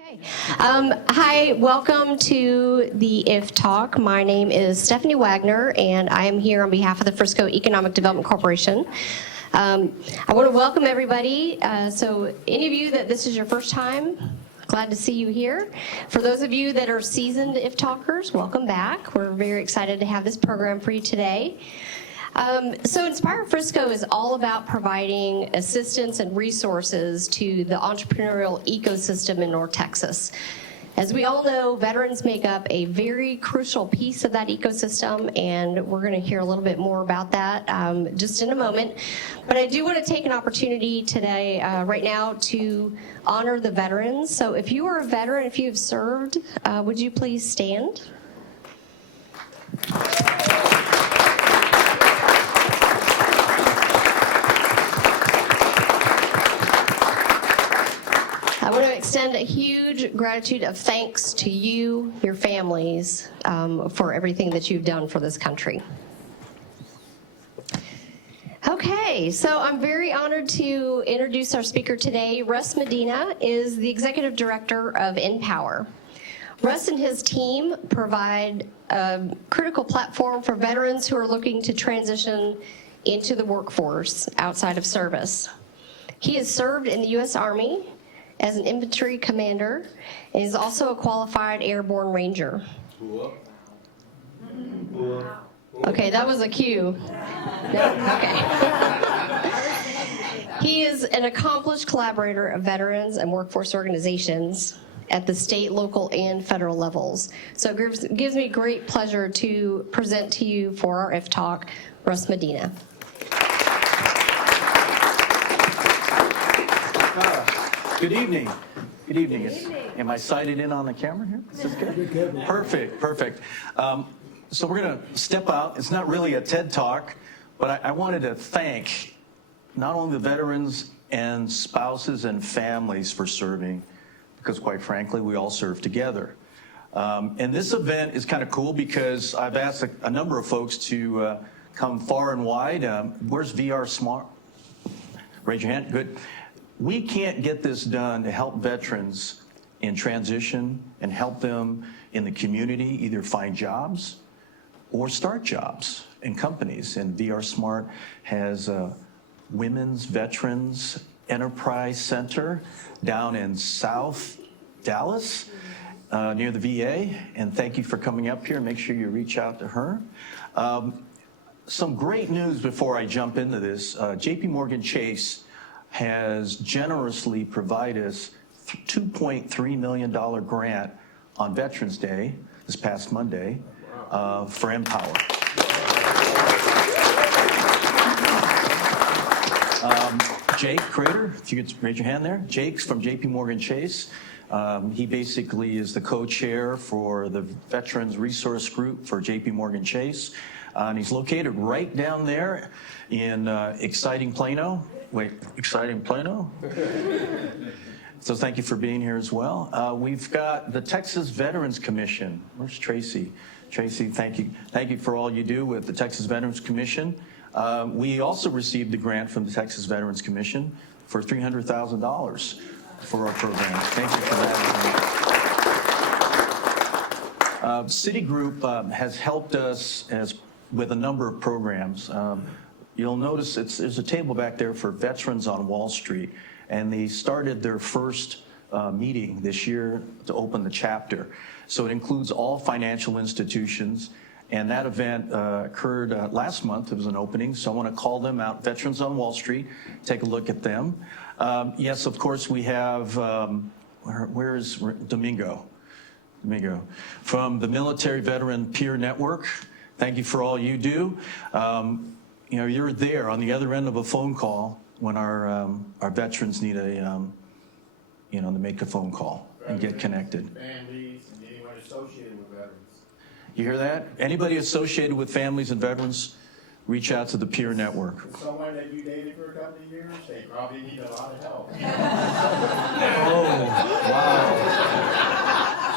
Okay. Hi, welcome to the IFtalk. My name is Stephanie Wagner, and I am here on behalf of the Frisco Economic Development Corporation. I want to welcome everybody. So any of you that this is your first time, glad to see you here. For those of you that are seasoned IFtalkers, welcome back. We're very excited to have this program for you today. So Inspire Frisco is all about providing assistance and resources to the entrepreneurial ecosystem in North Texas. As we all know, veterans make up a very crucial piece of that ecosystem, and we're going to hear a little bit more about that just in a moment. But I do want to take an opportunity today, right now, to honor the veterans. So if you are a veteran, if you have served, would you please stand? I want to extend a huge gratitude of thanks to you, your families, for everything that you've done for this country. Okay, so I'm very honored to introduce our speaker today. Russ Medina is the Executive Director of NPower. Russ and his team provide a critical platform for veterans who are looking to transition into the workforce outside of service. He has served in the U.S. Army as an infantry commander, and is also a qualified airborne ranger. Okay, that was a cue. No? Okay. He is an accomplished collaborator of veterans and workforce organizations at the state, local, and federal levels. So it gives me great pleasure to present to you for our IFtalk, Russ Medina. Good evening. Good evening. Am I sighted in on the camera here? Is this good? Perfect, perfect. So we're going to step out. It's not really a TED Talk, but I wanted to thank not only the veterans and spouses and families for serving, because quite frankly, we all serve together. And this event is kind of cool because I've asked a number of folks to come far and wide. Where's VR Smart? Raise your hand. Good. We can't get this done to help veterans in transition and help them in the community either find jobs or start jobs in companies. And VR Smart has a Women's Veterans Enterprise Center down in South Dallas near the VA. And thank you for coming up here. Make sure you reach out to her. Some great news before I jump into this. JP Morgan Chase has generously provided us $2.3 million grant on Veterans Day, this past Monday, for NPower. Jake Crater, if you could raise your hand there. Jake's from JP Morgan Chase. He basically is the co-chair for the Veterans Resource Group for JP Morgan Chase. And he's located right down there in exciting Plano. So thank you for being here as well. We've got the Texas Veterans Commission. Where's Tracy? Tracy, thank you. Thank you for all you do with the Texas Veterans Commission. We also received a grant from the Texas Veterans Commission for $300,000 for our program. Thank you for that. Citigroup has helped us with a number of programs. You'll notice there's a table back there for Veterans on Wall Street, and they started their first meeting this year to open the chapter. So it includes all financial institutions, and that event occurred last month. It was an opening, so I want to call them out, Veterans on Wall Street, take a look at them. Yes, of course, we have, where is Domingo? Domingo, from the Military Veteran Peer Network. Thank you for all you do. You know, you're there on the other end of a phone call when our veterans need a, to make a phone call and get connected. Families and anyone associated with veterans. You hear that? Anybody associated with families and veterans, reach out to the Peer Network. For someone that you dated for a couple of years, they probably need a lot of help. Oh,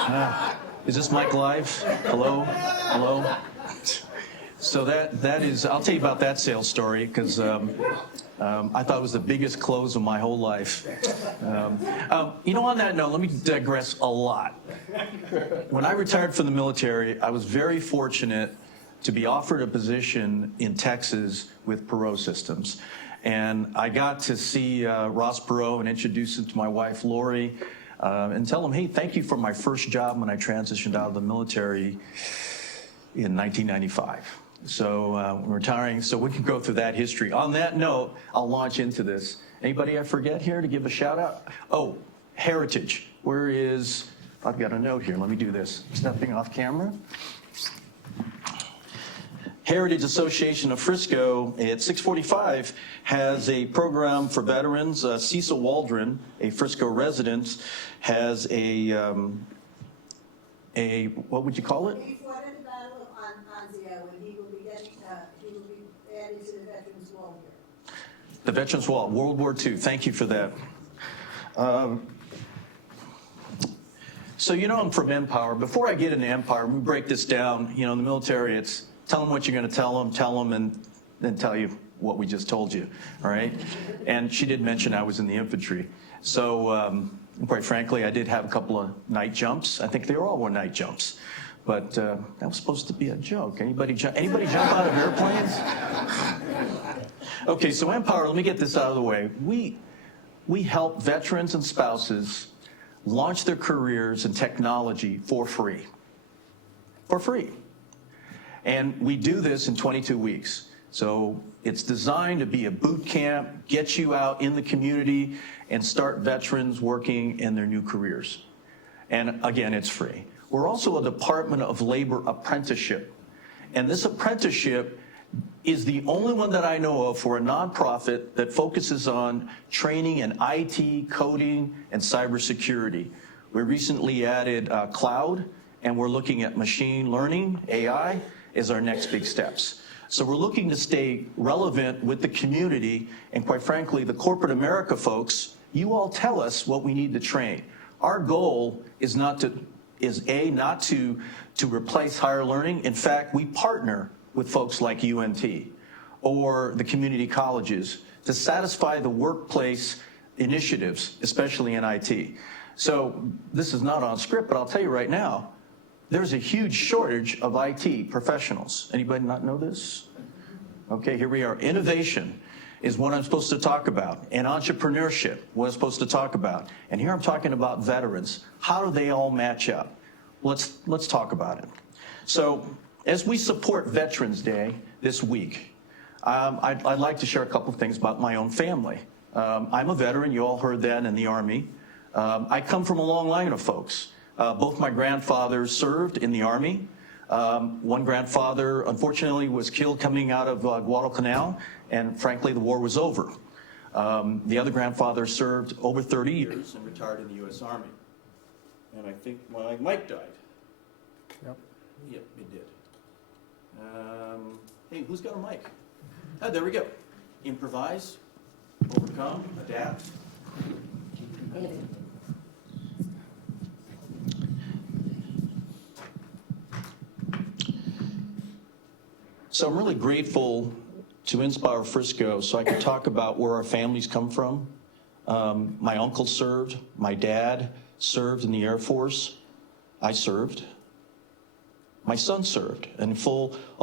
wow. Is this mic live? Hello? Hello? So that is, I'll tell you about that sales story, because I thought it was the biggest close of my whole life. On that note, let me digress a lot. When I retired from the military, I was very fortunate to be offered a position in Texas with Perot Systems. And I got to see Ross Perot and introduce him to my wife, Lori, and tell him, hey, thank you for my first job when I transitioned out of the military in 1995. So I'm retiring, so we can go through that history. On that note, I'll launch into this. Anybody I forget here to give a shout out? Oh, heritage. Where is, I've got a note here. Let me do this. Stepping off camera. Heritage Association of Frisco at 645 has a program for veterans. Cecil Waldron, a Frisco resident, has a what would you call it? He fought in the battle on Anzio, and he will be added to the Veterans Wall here. The Veterans Wall, World War II. Thank you for that. So I'm from NPower. Before I get into NPower, we break this down. In the military, it's tell them what you're going to tell them, and then tell you what we just told you, all right? And she did mention I was in the infantry. So quite frankly, I did have a couple of night jumps. I think they all were night jumps. But that was supposed to be a joke. Anybody jump out of airplanes? Okay, so NPower, let me get this out of the way. We help veterans and spouses launch their careers in technology for free. For free. And we do this in 22 weeks. So it's designed to be a boot camp, get you out in the community, and start veterans working in their new careers. And again, it's free. We're also a Department of Labor apprenticeship. And this apprenticeship is the only one that I know of for a nonprofit that focuses on training in IT, coding, and cybersecurity. We recently added cloud, and we're looking at machine learning, AI, as our next big steps. So we're looking to stay relevant with the community, and quite frankly, the corporate America folks, you all tell us what we need to train. Our goal is not to replace higher learning. In fact, we partner with folks like UNT or the community colleges to satisfy the workplace initiatives, especially in IT. So this is not on script, but I'll tell you right now, there's a huge shortage of IT professionals. Anybody not know this? Okay, here we are. Innovation is what I'm supposed to talk about, and entrepreneurship, what I'm supposed to talk about. And here I'm talking about veterans. How do they all match up? Let's talk about it. So as we support Veterans Day this week, I'd like to share a couple of things about my own family. I'm a veteran. You all heard that in the Army. I come from a long line of folks. Both my grandfathers served in the Army. One grandfather, unfortunately, was killed coming out of Guadalcanal, and frankly, the war was over. The other grandfather served over 30 years and retired in the U.S. Army. And I think Mike died. Yep. Yep, it did. Hey, who's got a mic? Oh, there we go. Improvise, overcome, adapt. So I'm really grateful to NPower Frisco so I can talk about where our families come from. My uncle served, my dad served in the Air Force, I served. My son served and a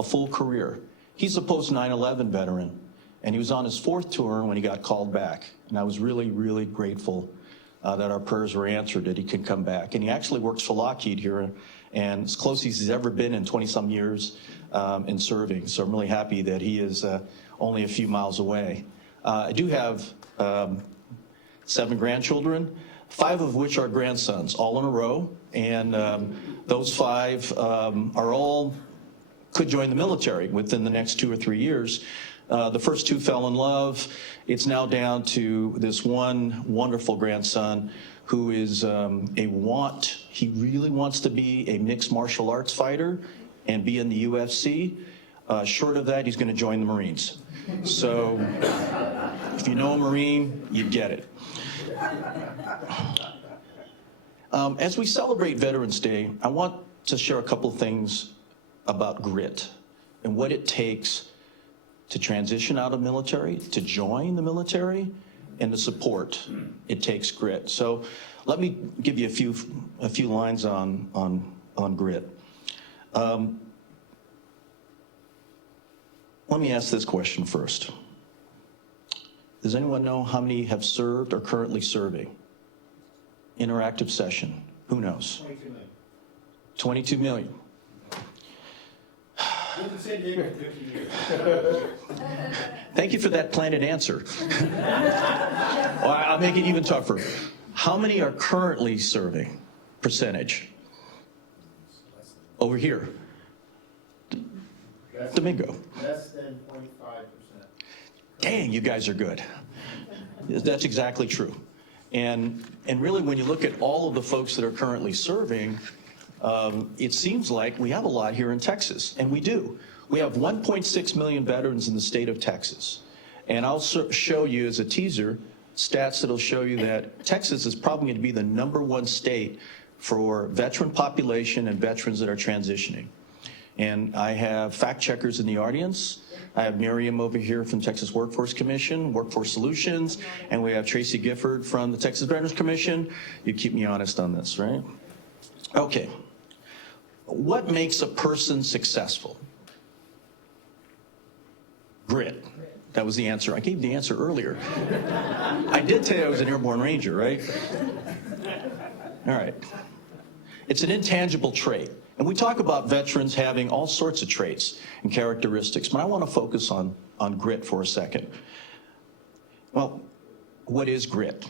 full career. He's a post 9/11 veteran, and he was on his 4th tour when he got called back. And I was really, really grateful that our prayers were answered, that he could come back. And he actually works for Lockheed here, and as close as he's ever been in 20-some years in serving. So I'm really happy that he is only a few miles away. I do have 7 grandchildren, 5 of which are grandsons, all in a row. And those 5 are all could join the military within the next 2 or 3 years. The first 2 fell in love. It's now down to this one wonderful grandson who is he really wants to be a mixed martial arts fighter and be in the UFC. Short of that, he's going to join the Marines. So if you know a Marine, you get it. As we celebrate Veterans Day, I want to share a couple of things about grit and what it takes to transition out of the military, to join the military, and to support. It takes grit. So let me give you a few lines on grit. Let me ask this question first. Does anyone know how many have served or currently serving? Interactive session. Who knows? 22 million. 22 million. Lived in San Diego for 50 years. Thank you for that planted answer. Well, I'll make it even tougher. How many are currently serving? Percentage. Over here. Domingo. Less than 0.5%. Dang, you guys are good. That's exactly true. And really, when you look at all of the folks that are currently serving, it seems like we have a lot here in Texas, and we do. We have 1.6 million veterans in the state of Texas. And I'll show you as a teaser stats that'll show you that Texas is probably going to be the #1 state for veteran population and veterans that are transitioning. And I have fact checkers in the audience. I have Miriam over here from Texas Workforce Commission, Workforce Solutions, and we have Tracy Gifford from the Texas Veterans Commission. You keep me honest on this, right? Okay. What makes a person successful? Grit. That was the answer. I gave the answer earlier. I did tell you I was an airborne ranger, right? All right. It's an intangible trait. And we talk about veterans having all sorts of traits and characteristics, but I want to focus on grit for a second. Well, what is grit?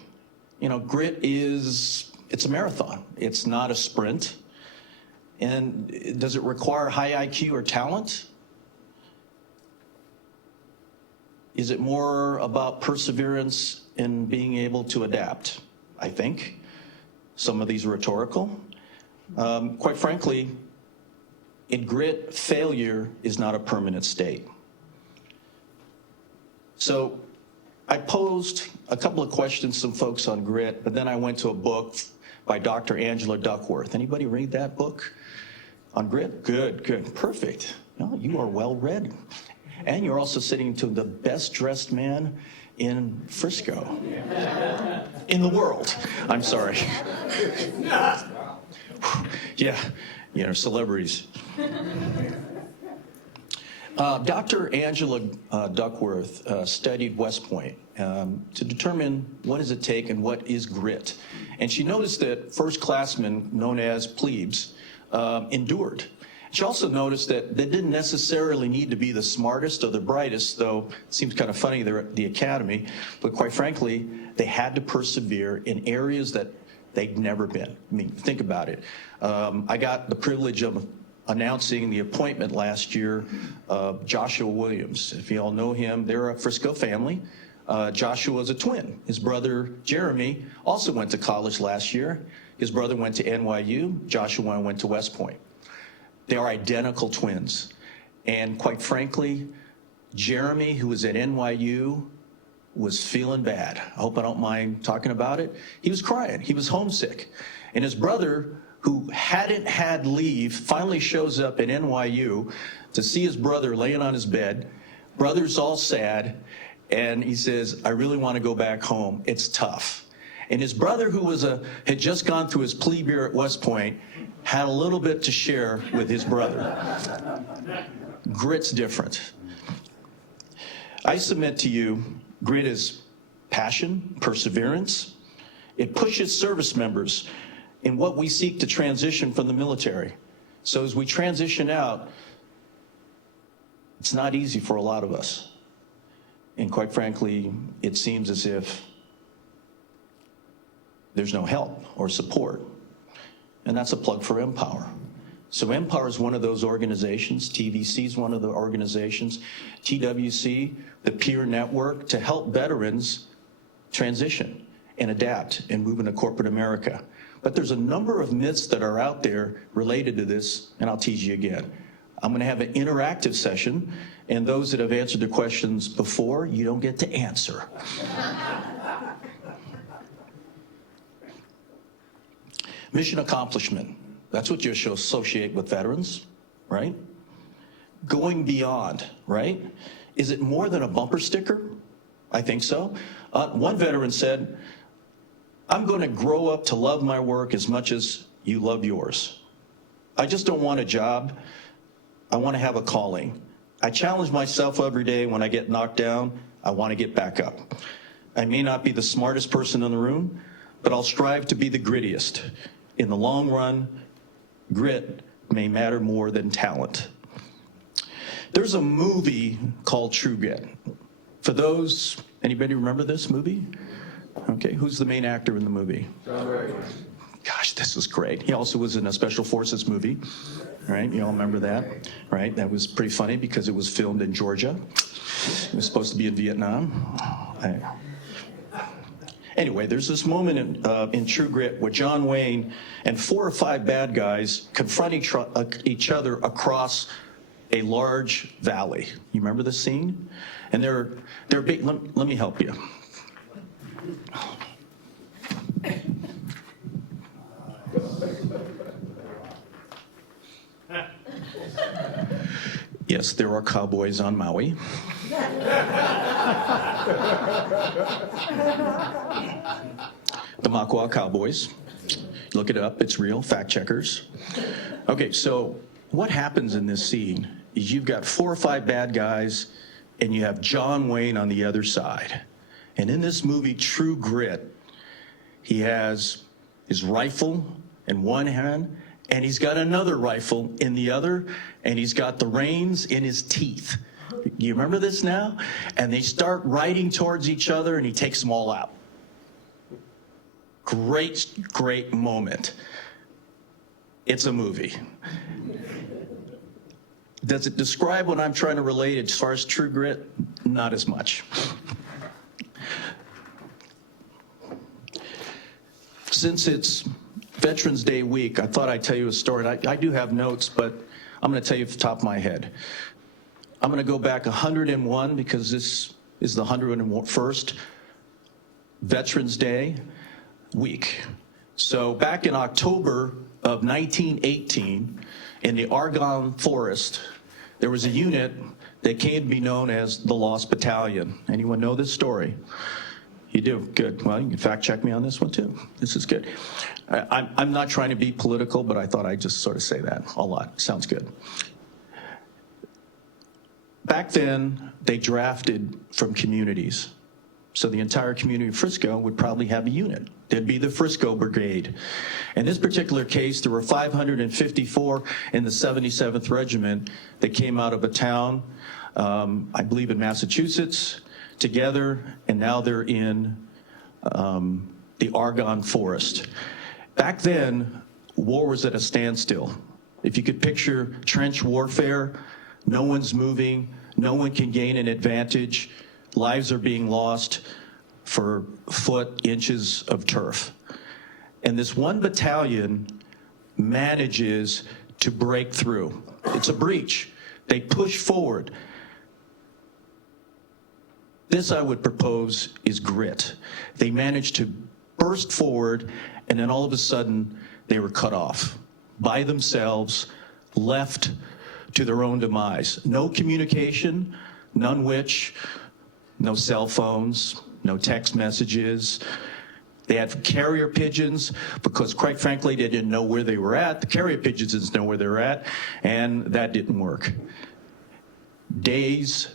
You know, grit it's a marathon. It's not a sprint. And does it require high IQ or talent? Is it more about perseverance and being able to adapt? I think. Some of these are rhetorical. Quite frankly, in grit, failure is not a permanent state. So I posed a couple of questions to some folks on grit, but then I went to a book by Dr. Angela Duckworth. Anybody read that book on grit? Good, good, perfect. No, you are well read. And you're also sitting to the best dressed man in Frisco. In the world. I'm sorry. Yeah, you know, celebrities. Dr. Angela Duckworth studied West Point to determine what does it take and what is grit. And she noticed that first-classmen, known as plebes, endured. She also noticed that they didn't necessarily need to be the smartest or the brightest, though it seems kind of funny they're at the academy, but quite frankly, they had to persevere in areas that they'd never been. I mean, think about it. I got the privilege of announcing the appointment last year of Joshua Williams. If you all know him, they're a Frisco family. Joshua is a twin. His brother, Jeremy, also went to college last year. His brother went to NYU. Joshua went to West Point. They are identical twins. And quite frankly, Jeremy, who was at NYU, was feeling bad. I hope I don't mind talking about it. He was crying. He was homesick. And his brother, who hadn't had leave, finally shows up at NYU to see his brother laying on his bed. Brother's all sad, and he says, I really want to go back home. It's tough. And his brother, who had just gone through his plebe year at West Point, had a little bit to share with his brother. Grit's different. I submit to you, grit is passion, perseverance. It pushes service members in what we seek to transition from the military. So as we transition out, it's not easy for a lot of us. And quite frankly, it seems as if there's no help or support. And that's a plug for NPower. So NPower is one of those organizations. TVC is one of the organizations. TWC, the peer network, to help veterans transition and adapt and move into corporate America. But there's a number of myths that are out there related to this, and I'll tease you again. I'm going to have an interactive session, and those that have answered the questions before, you don't get to answer. Mission accomplishment. That's what you associate with veterans, right? going beyond, right? Is it more than a bumper sticker? I think so. One veteran said, I'm going to grow up to love my work as much as you love yours. I just don't want a job. I want to have a calling. I challenge myself every day. When I get knocked down, I want to get back up. I may not be the smartest person in the room, but I'll strive to be the grittiest. In the long run, grit may matter more than talent. There's a movie called True Grit. For those, anybody remember this movie? Okay, who's the main actor in the movie? John Wayne. Gosh, this was great. He also was in a Special Forces movie, right? You all remember that, right? That was pretty funny because it was filmed in Georgia. It was supposed to be in Vietnam. Anyway, there's this moment in True Grit where John Wayne and 4 or 5 bad guys confront each other across a large valley. You remember the scene? And they're big. Let me help you. Yes, there are cowboys on Maui. The Makua Cowboys. Look it up, it's real, fact checkers. Okay, so what happens in this scene is you've got 4 or 5 bad guys and you have John Wayne on the other side. And in this movie, True Grit, he has his rifle in one hand and he's got another rifle in the other, and he's got the reins in his teeth. You remember this now? And they start riding towards each other and he takes them all out. Great, great moment. It's a movie. Does it describe what I'm trying to relate as far as True Grit? Not as much. Since it's Veterans Day week, I thought I'd tell you a story. I do have notes, but I'm going to tell you off the top of my head. I'm going to go back 101 because this is the 101st Veterans Day week. So back in October of 1918, in the Argonne Forest, there was a unit that came to be known as the Lost Battalion. Anyone know this story? You do? Good. Well, you can fact check me on this one too. This is good. I'm not trying to be political, but I thought I'd just sort of say that a lot. Sounds good. Back then, they drafted from communities. So the entire community of Frisco would probably have a unit. There'd be the Frisco Brigade. In this particular case, there were 554 in the 77th Regiment that came out of a town, I believe in Massachusetts, together, and now they're in the Argonne Forest. Back then, war was at a standstill. If you could picture trench warfare, no one's moving, no one can gain an advantage, lives are being lost for foot, inches of turf. And this one battalion manages to break through. It's a breach. They push forward. This, I would propose, is grit. They managed to burst forward, and then all of a sudden, they were cut off by themselves, left to their own demise. No communication, none which, no cell phones, no text messages. They had carrier pigeons because, quite frankly, they didn't know where they were at. The carrier pigeons didn't know where they were at, and that didn't work. Days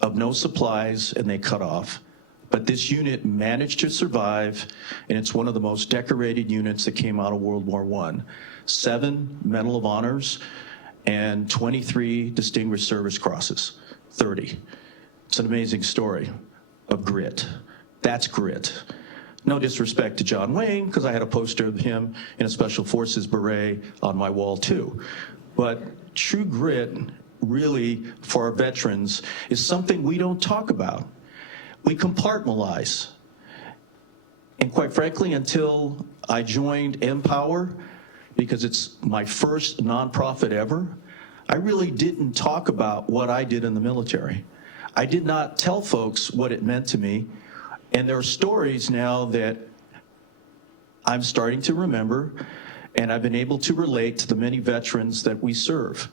of no supplies, and they cut off. But this unit managed to survive, and it's one of the most decorated units that came out of World War I. 7 Medal of Honors and 23 Distinguished Service Crosses, 30. It's an amazing story of grit. That's grit. No disrespect to John Wayne, because I had a poster of him in a Special Forces beret on my wall too. But true grit, really, for our veterans, is something we don't talk about. We compartmentalize. And quite frankly, until I joined NPower, because it's my first nonprofit ever, I really didn't talk about what I did in the military. I did not tell folks what it meant to me, and there are stories now that I'm starting to remember, and I've been able to relate to the many veterans that we serve.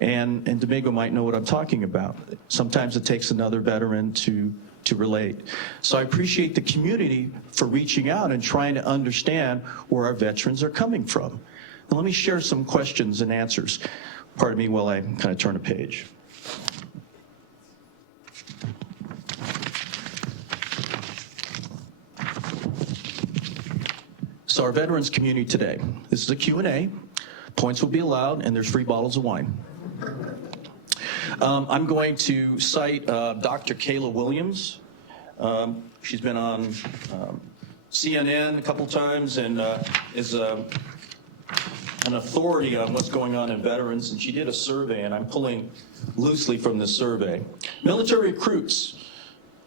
And Domingo might know what I'm talking about. Sometimes it takes another veteran to relate. So I appreciate the community for reaching out and trying to understand where our veterans are coming from. Now let me share some questions and answers. Pardon me while I kind of turn a page. So our veterans community today, this is a Q&A. Points will be allowed, and there's free bottles of wine. I'm going to cite Dr. Kayla Williams. She's been on CNN a couple times and is an authority on what's going on in veterans, and she did a survey, and I'm pulling loosely from this survey. Military recruits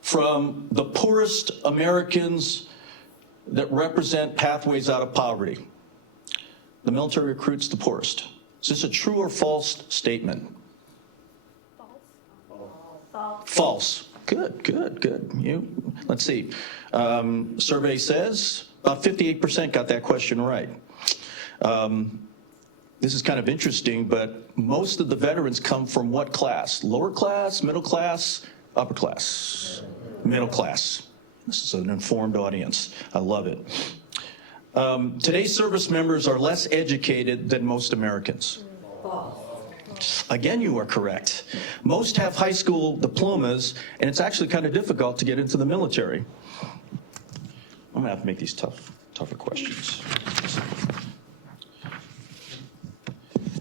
from the poorest Americans that represent pathways out of poverty. The military recruits the poorest. Is this a true or false statement? False. False. Good. Let's see. Survey says about 58% got that question right. This is kind of interesting, but most of the veterans come from what class? Lower class, middle class, upper class? Middle class. This is an informed audience. I love it. Today's service members are less educated than most Americans. Again, you are correct. Most have high school diplomas, and it's actually kind of difficult to get into the military. I'm going to have to make these tougher questions.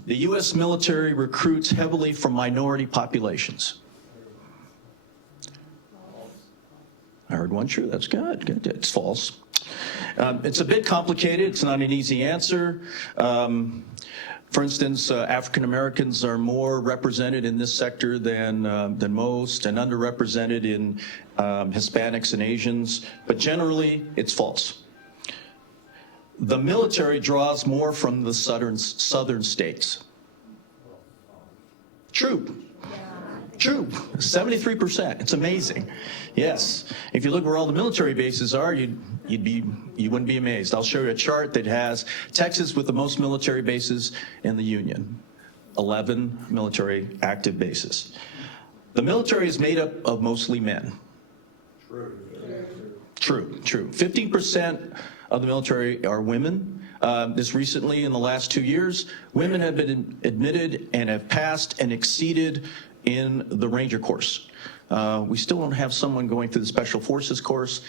The U.S. military recruits heavily from minority populations. I heard one true. That's good. It's false. It's a bit complicated. It's not an easy answer. For instance, African Americans are more represented in this sector than most, and underrepresented in Hispanics and Asians. But generally, it's false. The military draws more from the southern states. True. 73%. It's amazing. Yes. If you look where all the military bases are, you wouldn't be amazed. I'll show you a chart that has Texas with the most military bases in the Union. 11 military active bases. The military is made up of mostly men. True. 15% of the military are women. This recently, in the last 2 years, women have been admitted and have passed and exceeded in the Ranger course. We still don't have someone going through the Special Forces course,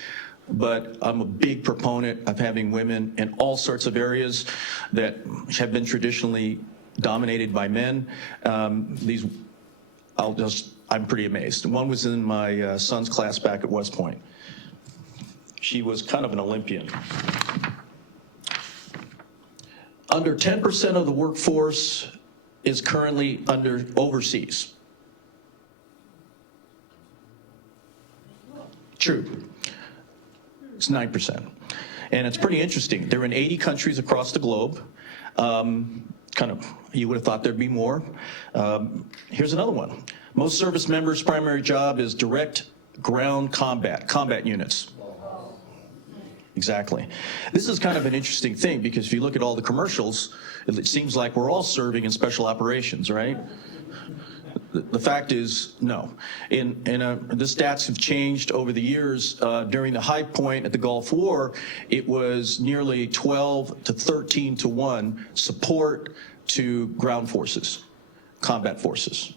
but I'm a big proponent of having women in all sorts of areas that have been traditionally dominated by men. I'm pretty amazed. One was in my son's class back at West Point. She was kind of an Olympian. Under 10% of the workforce is currently overseas. True. It's 9%. And it's pretty interesting. They're in 80 countries across the globe. You would have thought there'd be more. Here's another one. Most service members' primary job is direct ground combat units. Exactly. This is kind of an interesting thing because if you look at all the commercials, it seems like we're all serving in special operations, right? The fact is, no. The stats have changed over the years. During the high point at the Gulf War, it was nearly 12 to 13 to 1 support to ground forces, combat forces.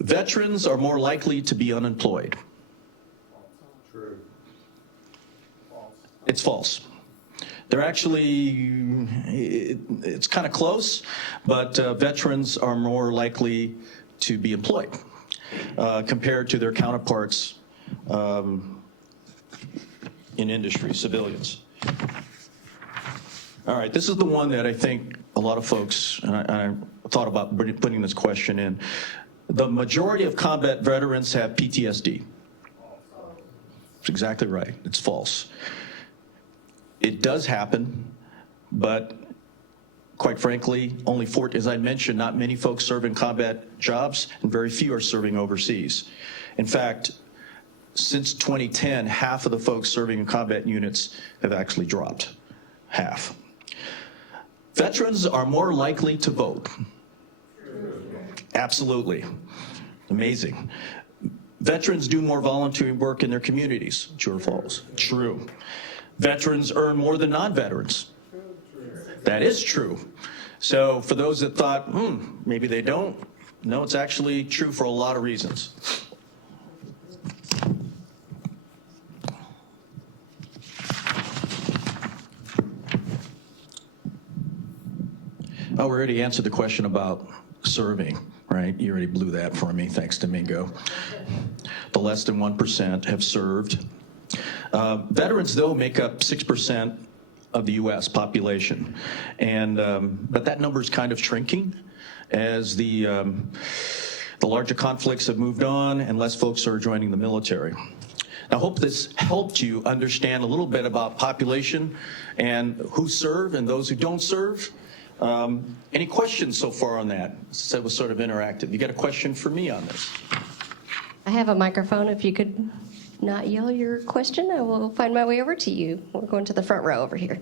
Veterans are more likely to be unemployed. True. It's false. They're actually, it's kind of close, but veterans are more likely to be employed compared to their counterparts in industry, civilians. All right, this is the one that I think a lot of folks, and I thought about putting this question in. The majority of combat veterans have PTSD. That's exactly right. It's false. It does happen, but quite frankly, only as I mentioned, not many folks serve in combat jobs, and very few are serving overseas. In fact, since 2010, half of the folks serving in combat units have actually dropped. Half. Veterans are more likely to vote. Absolutely. Amazing. Veterans do more volunteer work in their communities. True or false? True. Veterans earn more than non-veterans. That is true. So for those that thought, maybe they don't, no, it's actually true for a lot of reasons. Oh, we already answered the question about serving, right? You already blew that for me, thanks Domingo. The less than 1% have served. Veterans, though, make up 6% of the U.S. population, and but that number is kind of shrinking as the larger conflicts have moved on and less folks are joining the military. I hope this helped you understand a little bit about population and who serve and those who don't serve. Any questions so far on that? Since it was sort of interactive. You got a question for me on this? I have a microphone. If you could not yell your question, I will find my way over to you. We're going to the front row over here.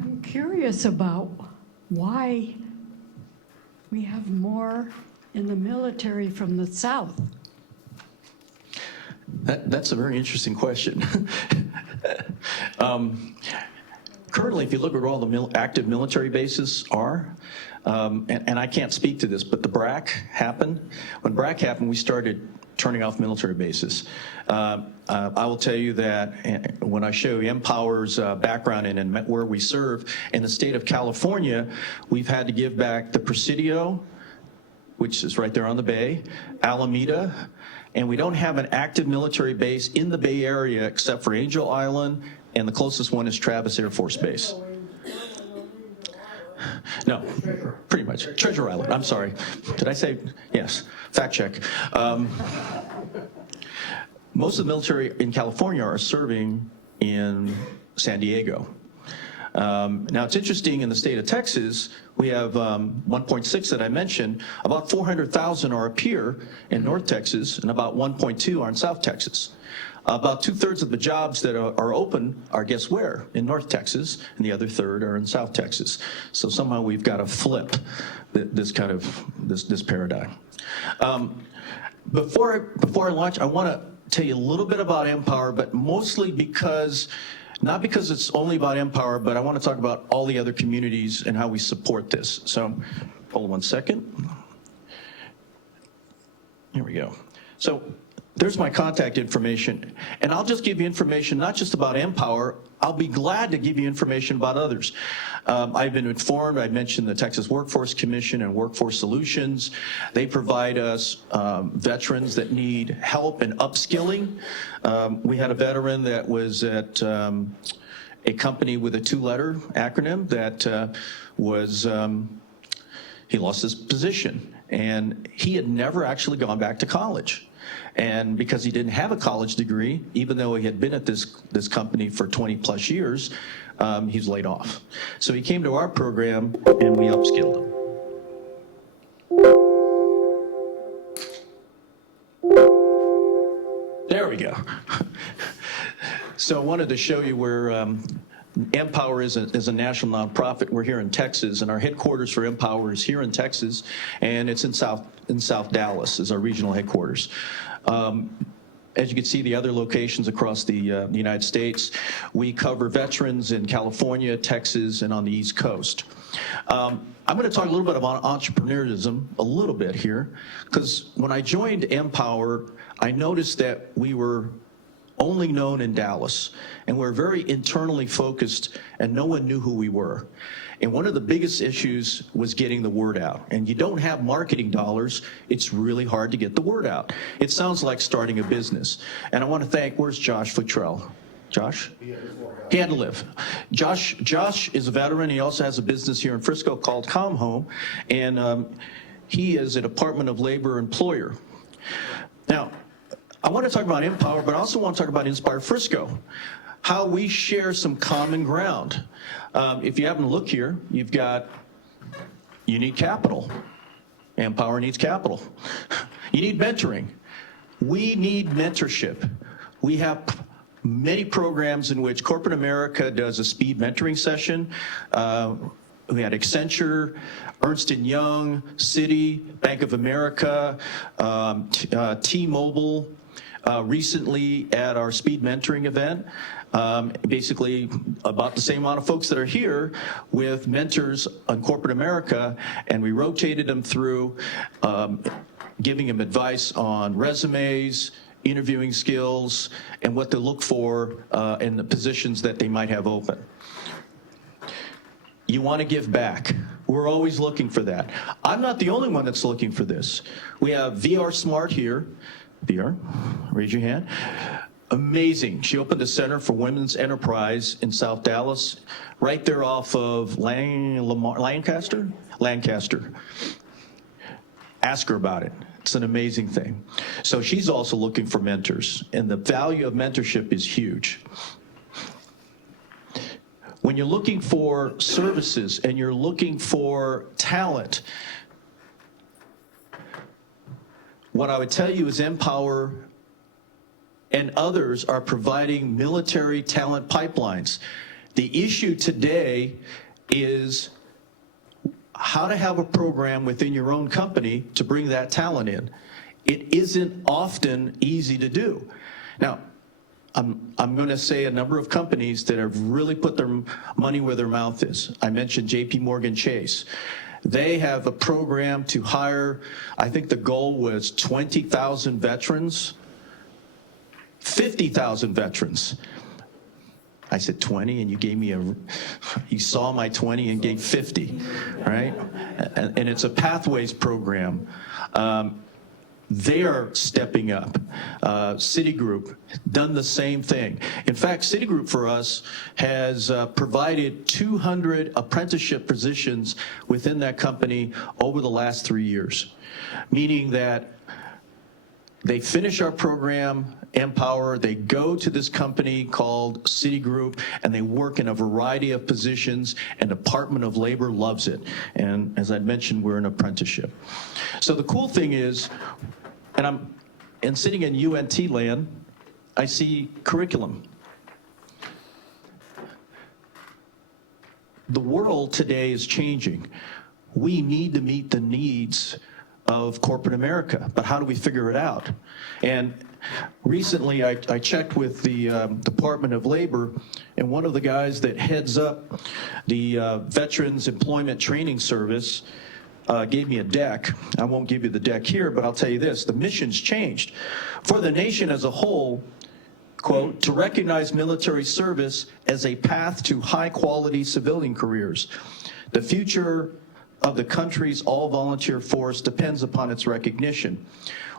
I'm curious about why we have more in the military from the South. That's a very interesting question. Currently, if you look at where all the active military bases are, and I can't speak to this, but the BRAC happened. When BRAC happened, we started turning off military bases. I will tell you that when I show you NPower's background and where we serve, in the state of California, we've had to give back the Presidio, which is right there on the bay, Alameda, and we don't have an active military base in the Bay Area except for Angel Island, and the closest one is Travis Air Force Base. No, pretty much. Treasure Island, I'm sorry. Did I say, yes, fact check. Most of the military in California are serving in San Diego. Now it's interesting, in the state of Texas, we have 1.6 that I mentioned. About 400,000 are up here in North Texas, and about 1.2 are in South Texas. About 2/3 of the jobs that are open are, guess where? In North Texas, and the other third are in South Texas. So somehow we've got to flip this kind of this paradigm. Before I launch, I want to tell you a little bit about NPower, but mostly because, not because it's only about NPower, but I want to talk about all the other communities and how we support this. So hold on one second. Here we go. So there's my contact information, and I'll just give you information not just about NPower. I'll be glad to give you information about others. I've been informed, I mentioned the Texas Workforce Commission and Workforce Solutions. They provide us veterans that need help in upskilling. We had a veteran that was at a company with a 2-letter acronym that he lost his position, and he had never actually gone back to college. And because he didn't have a college degree, even though he had been at this company for 20 plus years, he's laid off. So he came to our program and we upskilled him. There we go. So I wanted to show you where NPower is a national nonprofit. We're here in Texas, and our headquarters for NPower is here in Texas, and it's in South Dallas is our regional headquarters. As you can see, the other locations across the United States, we cover veterans in California, Texas, and on the East Coast. I'm going to talk a little bit about entrepreneurship a little bit here, because when I joined NPower, I noticed that we were only known in Dallas, and we're very internally focused, and no one knew who we were. And one of the biggest issues was getting the word out. And you don't have marketing dollars, it's really hard to get the word out. It sounds like starting a business. And I want to thank, where's Josh Futrell? Josh? He had to live. Josh is a veteran. He also has a business here in Frisco called Calm Home, and he is a Department of Labor employer. Now, I want to talk about NPower, but I also want to talk about Inspire Frisco, how we share some common ground. If you happen to look here, you need capital. NPower needs capital. You need mentoring. We need mentorship. We have many programs in which corporate America does a speed mentoring session. We had Accenture, Ernst & Young, Citi, Bank of America, T-Mobile, recently at our speed mentoring event. Basically about the same amount of folks that are here with mentors on corporate America, and we rotated them through giving them advice on resumes, interviewing skills, and what to look for in the positions that they might have open. You want to give back. We're always looking for that. I'm not the only one that's looking for this. We have VR Smart here. VR, raise your hand. Amazing. She opened a center for women's enterprise in South Dallas, right there off of Lancaster? Lancaster. Ask her about it. It's an amazing thing. So she's also looking for mentors, and the value of mentorship is huge. When you're looking for services and you're looking for talent, what I would tell you is NPower and others are providing military talent pipelines. The issue today is how to have a program within your own company to bring that talent in. It isn't often easy to do. Now, I'm going to say a number of companies that have really put their money where their mouth is. I mentioned JP Morgan Chase. They have a program to hire, I think the goal was 20,000 veterans, 50,000 veterans. I said 20, and you gave me you saw my 20 and gave 50, right? And it's a pathways program. They are stepping up. Citigroup, done the same thing. In fact, Citigroup for us has provided 200 apprenticeship positions within that company over the last 3 years, meaning that they finish our program, NPower, they go to this company called Citigroup, and they work in a variety of positions, and Department of Labor loves it. And as I mentioned, we're an apprenticeship. So the cool thing is, and sitting in UNT land, I see curriculum. The world today is changing. We need to meet the needs of corporate America, but how do we figure it out? And recently I checked with the Department of Labor, and one of the guys that heads up the Veterans Employment Training Service gave me a deck. I won't give you the deck here, but I'll tell you this: the mission's changed. For the nation as a whole, quote, to recognize military service as a path to high-quality civilian careers. The future of the country's all-volunteer force depends upon its recognition.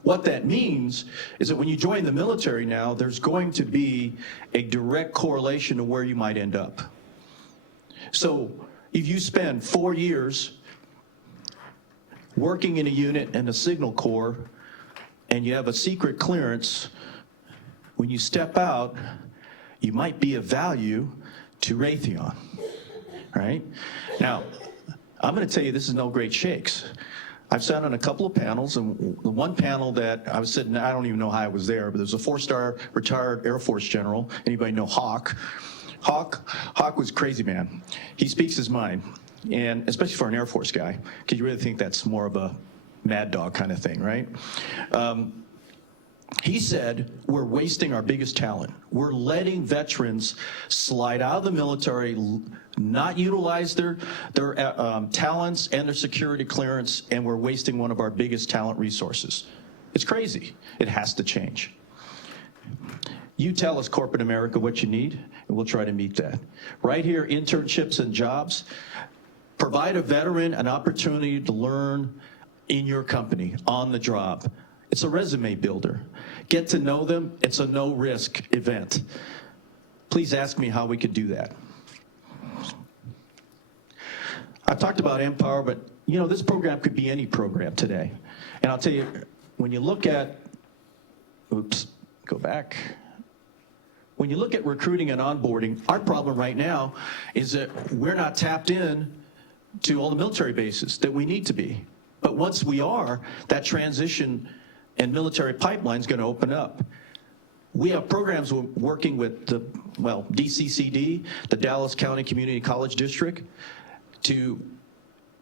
What that means is that when you join the military now, there's going to be a direct correlation to where you might end up. So if you spend 4 years working in a unit in a signal corps, and you have a secret clearance, when you step out, you might be of value to Raytheon, right? Now, I'm going to tell you, this is no great shakes. I've sat on a couple of panels, and the one panel that I was sitting, I don't even know how I was there, but there's a 4-star retired Air Force general. Anybody know Hawk? Hawk was crazy, man. He speaks his mind. And especially for an Air Force guy, because you really think that's more of a mad dog kind of thing, right? He said, we're wasting our biggest talent. We're letting veterans slide out of the military, not utilize their talents and their security clearance, and we're wasting one of our biggest talent resources. It's crazy. It has to change. You tell us, corporate America, what you need, and we'll try to meet that. Right here, internships and jobs. Provide a veteran an opportunity to learn in your company, on the job. It's a resume builder. Get to know them. It's a no-risk event. Please ask me how we could do that. I've talked about NPower, but you know, this program could be any program today. And I'll tell you, when you look at, oops, go back. When you look at recruiting and onboarding, our problem right now is that we're not tapped in to all the military bases that we need to be. But once we are, that transition and military pipeline is going to open up. We have programs working with the, DCCD, the Dallas County Community College District, to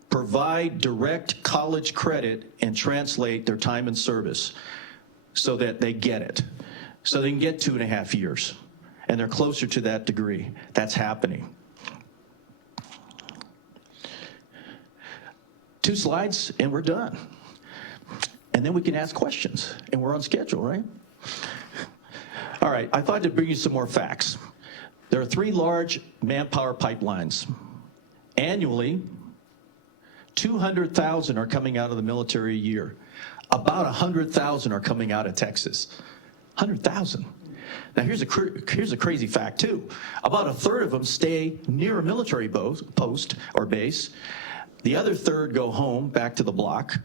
provide direct college credit and translate their time and service so that they get it. So they can get 2.5 years, and they're closer to that degree. That's happening. 2 slides, and we're done. And then we can ask questions, and we're on schedule, right? All right, I thought to bring you some more facts. There are 3 large manpower pipelines. Annually, 200,000 are coming out of the military a year. About 100,000 are coming out of Texas. 100,000. Now here's a crazy fact too. About 1/3 of them stay near a military post or base. The other 1/3 go home, back to the block,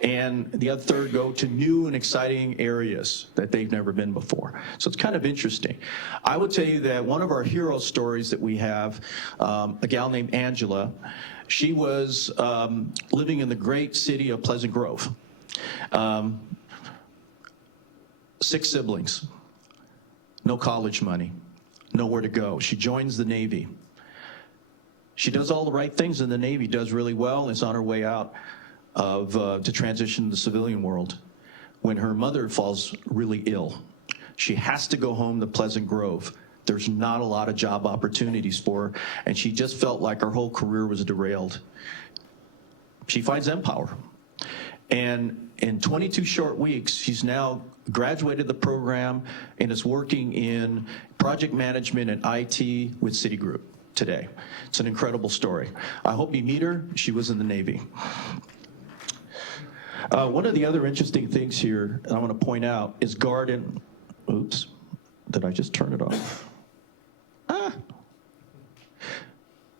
and the other 1/3 go to new and exciting areas that they've never been before. So it's kind of interesting. I would tell you that one of our hero stories that we have, a gal named Angela, she was living in the great city of Pleasant Grove. 6 siblings, no college money, nowhere to go. She joins the Navy. She does all the right things in the Navy, does really well, and is on her way out to transition to the civilian world when her mother falls really ill. She has to go home to Pleasant Grove. There's not a lot of job opportunities for her, and she just felt like her whole career was derailed. She finds NPower. And in 22 short weeks, she's now graduated the program and is working in project management and IT with Citigroup today. It's an incredible story. I hope you meet her. She was in the Navy. One of the other interesting things here, and I want to point out, is Garden. Oops, did I just turn it off?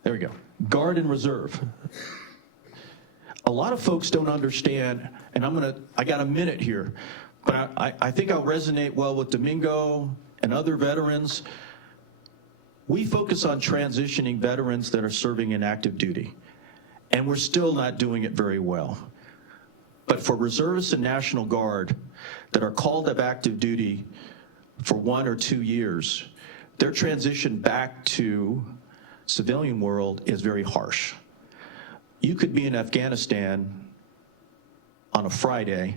There we go. Guard and Reserve. A lot of folks don't understand, and I got a minute here, but I think I'll resonate well with Domingo and other veterans. We focus on transitioning veterans that are serving in active duty, and we're still not doing it very well. But for reservists and National Guard that are called up active duty for 1 or 2 years, their transition back to civilian world is very harsh. You could be in Afghanistan on a Friday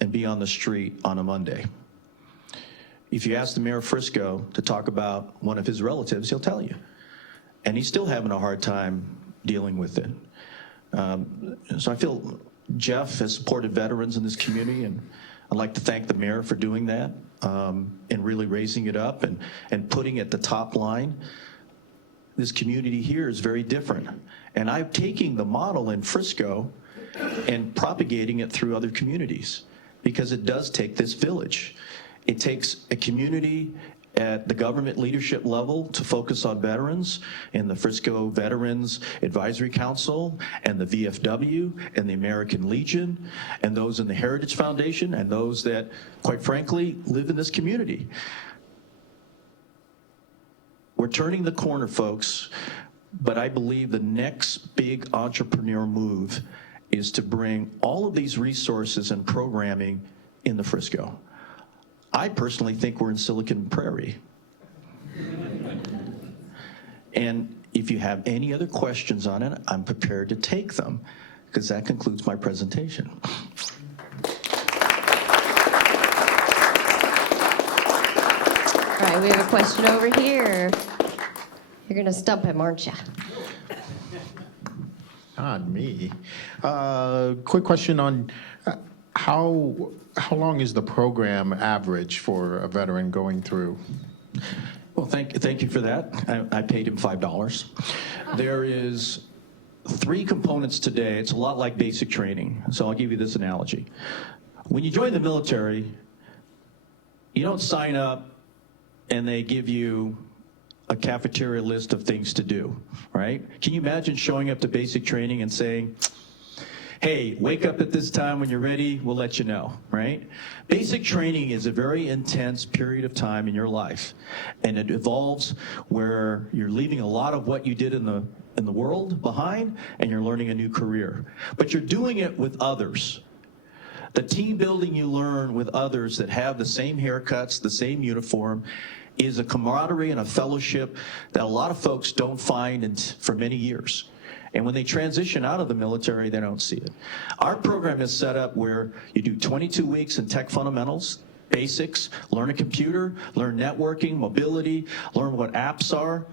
and be on the street on a Monday. If you ask the mayor of Frisco to talk about one of his relatives, he'll tell you. And he's still having a hard time dealing with it. So I feel Jeff has supported veterans in this community, and I'd like to thank the mayor for doing that and really raising it up and putting it at the top line. This community here is very different. And I'm taking the model in Frisco and propagating it through other communities, because it does take this village. It takes a community at the government leadership level to focus on veterans, and the Frisco Veterans Advisory Council, and the VFW, and the American Legion, and those in the Heritage Foundation, and those that, quite frankly, live in this community. We're turning the corner, folks, but I believe the next big entrepreneur move is to bring all of these resources and programming in the Frisco. I personally think we're in Silicon Prairie. And if you have any other questions on it, I'm prepared to take them, because that concludes my presentation. All right, we have a question over here. You're going to stump him, aren't you? Not me. Quick question on how long is the program average for a veteran going through? Well, thank you for that. I paid him $5. There is 3 components today. It's a lot like basic training, so I'll give you this analogy. When you join the military, you don't sign up and they give you a cafeteria list of things to do, right? Can you imagine showing up to basic training and saying, hey, wake up at this time, when you're ready, we'll let you know, right? Basic training is a very intense period of time in your life, and it evolves where you're leaving a lot of what you did in the world behind, and you're learning a new career. But you're doing it with others The team building you learn with others that have the same haircuts, the same uniform, is a camaraderie and a fellowship that a lot of folks don't find for many years. And when they transition out of the military, they don't see it. Our program is set up where you do 22 weeks in tech fundamentals, basics, learn a computer, learn networking, mobility, learn what apps are.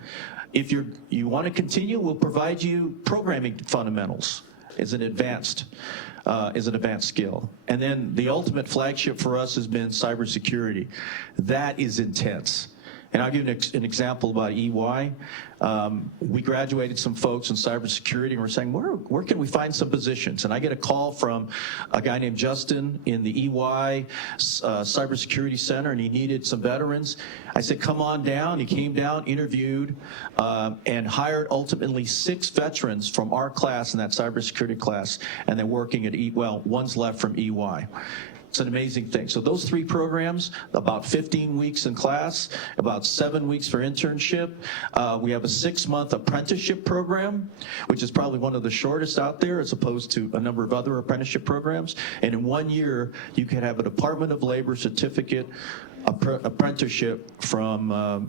If you want to continue, we'll provide you programming fundamentals as an advanced skill. And then the ultimate flagship for us has been cybersecurity. That is intense. And I'll give you an example about EY. We graduated some folks in cybersecurity, and we're saying, where can we find some positions? And I get a call from a guy named Justin in the EY Cybersecurity Center, and he needed some veterans. I said, come on down. He came down, interviewed, and hired ultimately 6 veterans from our class in that cybersecurity class, and they're working at one's left from EY. It's an amazing thing. So those 3 programs, about 15 weeks in class, about 7 weeks for internship. We have a 6-month apprenticeship program, which is probably one of the shortest out there as opposed to a number of other apprenticeship programs. And in 1 year, you can have a Department of Labor certificate apprenticeship for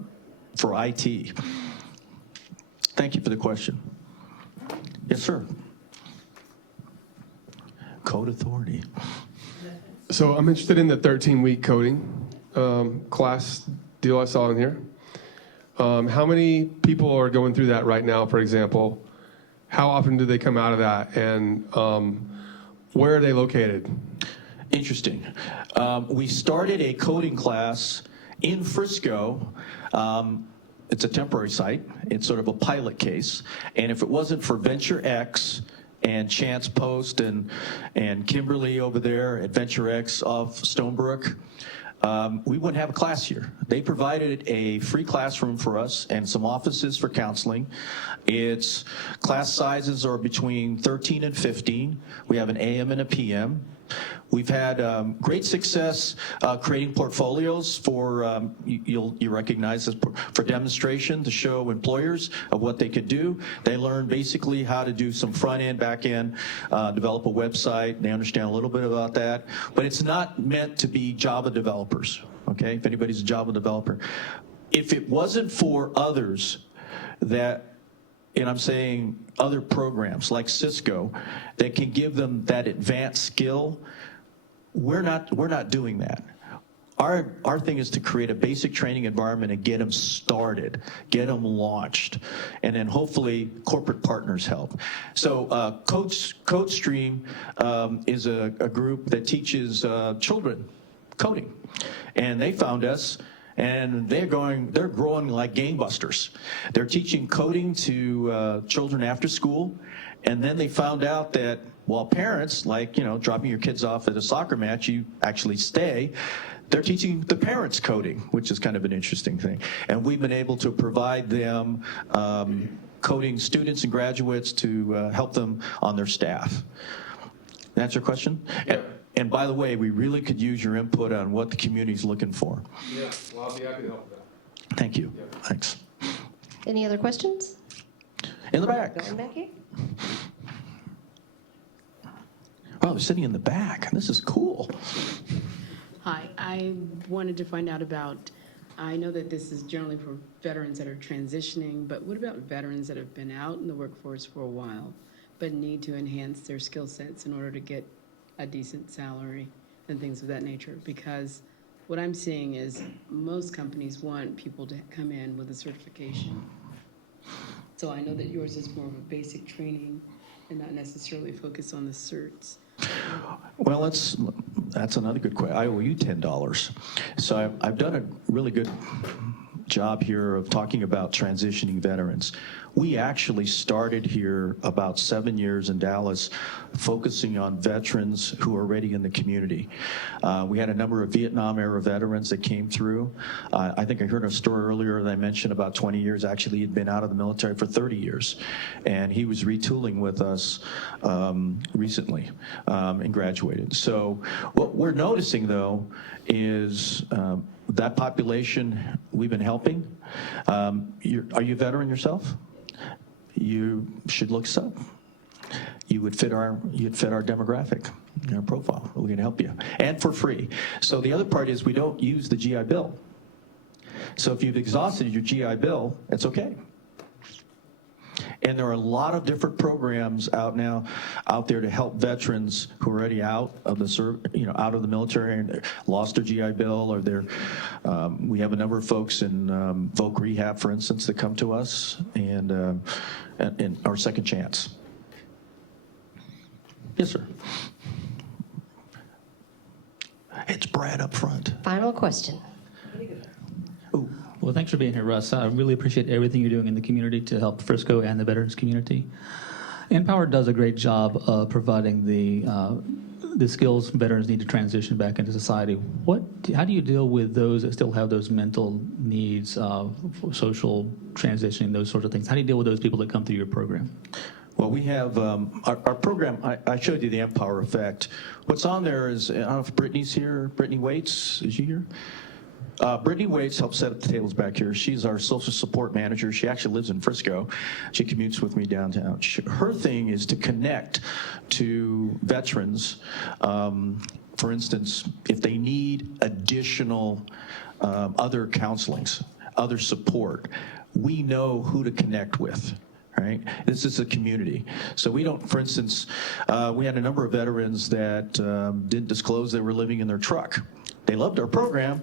IT. Thank you for the question. Yes, sir. Code authority. So I'm interested in the 13-week coding class deal I saw in here. How many people are going through that right now, for example? How often do they come out of that? And where are they located? Interesting. We started a coding class in Frisco. It's a temporary site. It's sort of a pilot case. And if it wasn't for Venture X and Chance Post and Kimberly over there at Venture X off Stonebrook, we wouldn't have a class here. They provided a free classroom for us and some offices for counseling. Its class sizes are between 13 and 15. We have an AM and a PM. We've had great success creating portfolios for, you recognize this, for demonstration to show employers of what they could do. They learn basically how to do some front end, back end, develop a website. They understand a little bit about that. But it's not meant to be Java developers, okay, if anybody's a Java developer. If it wasn't for others that, and I'm saying other programs like Cisco that can give them that advanced skill, we're not doing that. Our thing is to create a basic training environment and get them started, get them launched, and then hopefully corporate partners help. So CodeStream is a group that teaches children coding, and they found us. And they're growing like gangbusters. They're teaching coding to children after school, and then they found out that while parents, like, dropping your kids off at a soccer match, you actually stay, they're teaching the parents coding, which is kind of an interesting thing. And we've been able to provide them coding students and graduates to help them on their staff. Answer your question? Yeah. And by the way, we really could use your input on what the community's looking for. Yeah, well, I'll be happy to help with that. Thank you. Yeah. Thanks. Any other questions? In the back. Going back here? Oh, they're sitting in the back. This is cool. Hi, I wanted to find out about, I know that this is generally for veterans that are transitioning, but what about veterans that have been out in the workforce for a while, but need to enhance their skill sets in order to get a decent salary and things of that nature? Because what I'm seeing is most companies want people to come in with a certification. So I know that yours is more of a basic training and not necessarily focused on the certs. Well, that's another good question. I owe you $10. So I've done a really good job here of talking about transitioning veterans. We actually started here about 7 years in Dallas focusing on veterans who are already in the community. We had a number of Vietnam-era veterans that came through. I think I heard a story earlier that I mentioned about 20 years. Actually, he'd been out of the military for 30 years. And he was retooling with us recently and graduated. So what we're noticing, though, is that population we've been helping. Are you a veteran yourself? You should look so. You'd fit our demographic. profile. We're going to help you, and for free. So the other part is we don't use the GI Bill. So if you've exhausted your GI Bill, it's okay. And there are a lot of different programs out there to help veterans who are already out of the out of the military and lost their GI Bill, or we have a number of folks in Voc Rehab, for instance, that come to us and our second chance. Yes, sir. It's Brad up front. Final question. Well, thanks for being here, Russ. I really appreciate everything you're doing in the community to help Frisco and the veterans community. NPower does a great job of providing the skills veterans need to transition back into society. How do you deal with those that still have those mental needs, social transitioning, those sorts of things? How do you deal with those people that come through your program? Well, we have our program. I showed you the NPower effect. What's on there is, I don't know if Brittany's here. Brittany Waits, is she here? Brittany Waits helps set up the tables back here. She's our social support manager. She actually lives in Frisco. She commutes with me downtown. Her thing is to connect to veterans. For instance, if they need additional other counselings, other support, we know who to connect with. Right? This is a community. So we don't, for instance, we had a number of veterans that didn't disclose they were living in their truck. They loved our program.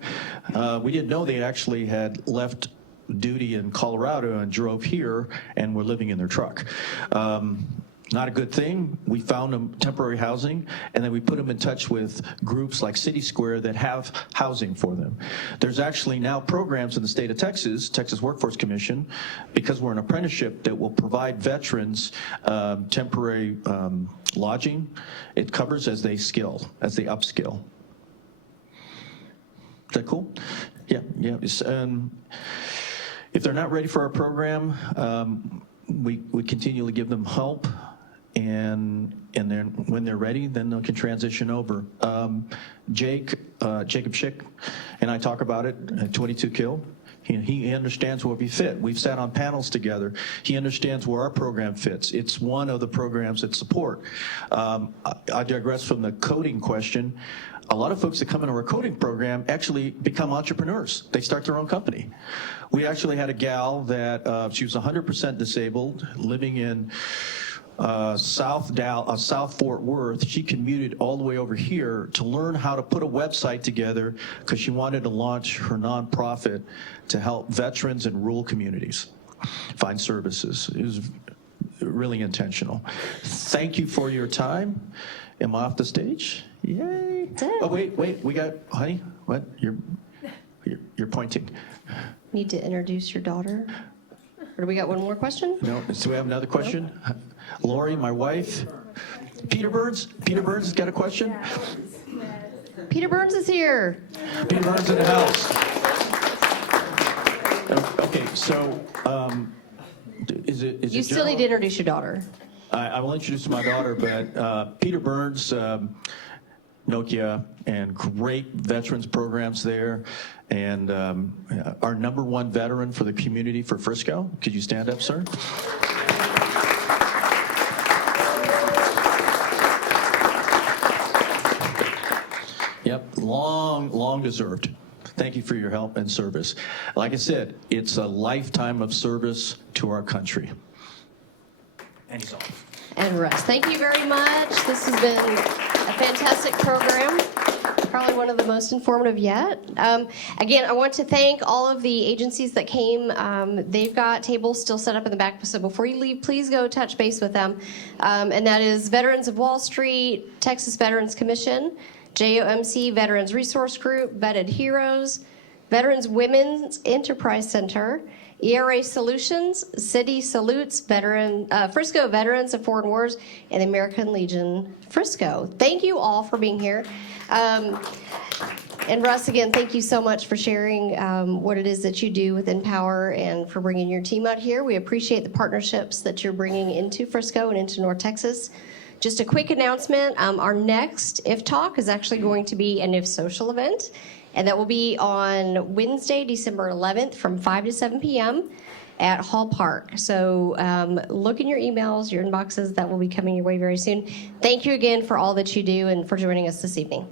We didn't know they actually had left duty in Colorado and drove here and were living in their truck. Not a good thing. We found them temporary housing, and then we put them in touch with groups like City Square that have housing for them. There's actually now programs in the state of Texas, Texas Workforce Commission, because we're an apprenticeship that will provide veterans temporary lodging. It covers as they upskill. Is that cool? Yeah. If they're not ready for our program, we continually give them help, and then when they're ready, then they can transition over. Jacob Schick and I talk about it at 22 Kill. He understands where we fit. We've sat on panels together. He understands where our program fits. It's one of the programs that support. I digress from the coding question. A lot of folks that come into our coding program actually become entrepreneurs. They start their own company. We actually had a gal that she was 100% disabled, living in South Fort Worth. She commuted all the way over here to learn how to put a website together because she wanted to launch her nonprofit to help veterans in rural communities find services. It was really intentional. Thank you for your time. Am I off the stage? Yay. Oh, wait, we got, honey, what? You're pointing. Need to introduce your daughter? Or do we got one more question? No, do we have another question? Nope. Lori, my wife. Peter Burns has got a question? Peter Burns is here. Peter Burns in the house. Okay, so is it You still need to introduce your daughter. I will introduce my daughter, but Peter Burns, Nokia, and great veterans programs there, and our #1 veteran for the community for Frisco. Could you stand up, sir? Yep, long deserved. Thank you for your help and service. Like I said, it's a lifetime of service to our country. And he's on. And Russ, thank you very much. This has been a fantastic program. Probably one of the most informative yet. Again, I want to thank all of the agencies that came. They've got tables still set up in the back, so before you leave, please go touch base with them. And that is Veterans of Wall Street, Texas Veterans Commission, JOMC Veterans Resource Group, Vetted Heroes, Veterans Women's Enterprise Center, ERA Solutions, City Salutes, Frisco Veterans of Foreign Wars, and the American Legion Frisco. Thank you all for being here. And Russ, again, thank you so much for sharing what it is that you do with NPower and for bringing your team out here. We appreciate the partnerships that you're bringing into Frisco and into North Texas. Just a quick announcement, our next IFtalk is actually going to be an IF social event, and that will be on Wednesday, December 11th from 5 to 7 p.m. at Hall Park. So look in your emails, your inboxes, that will be coming your way very soon. Thank you again for all that you do and for joining us this evening.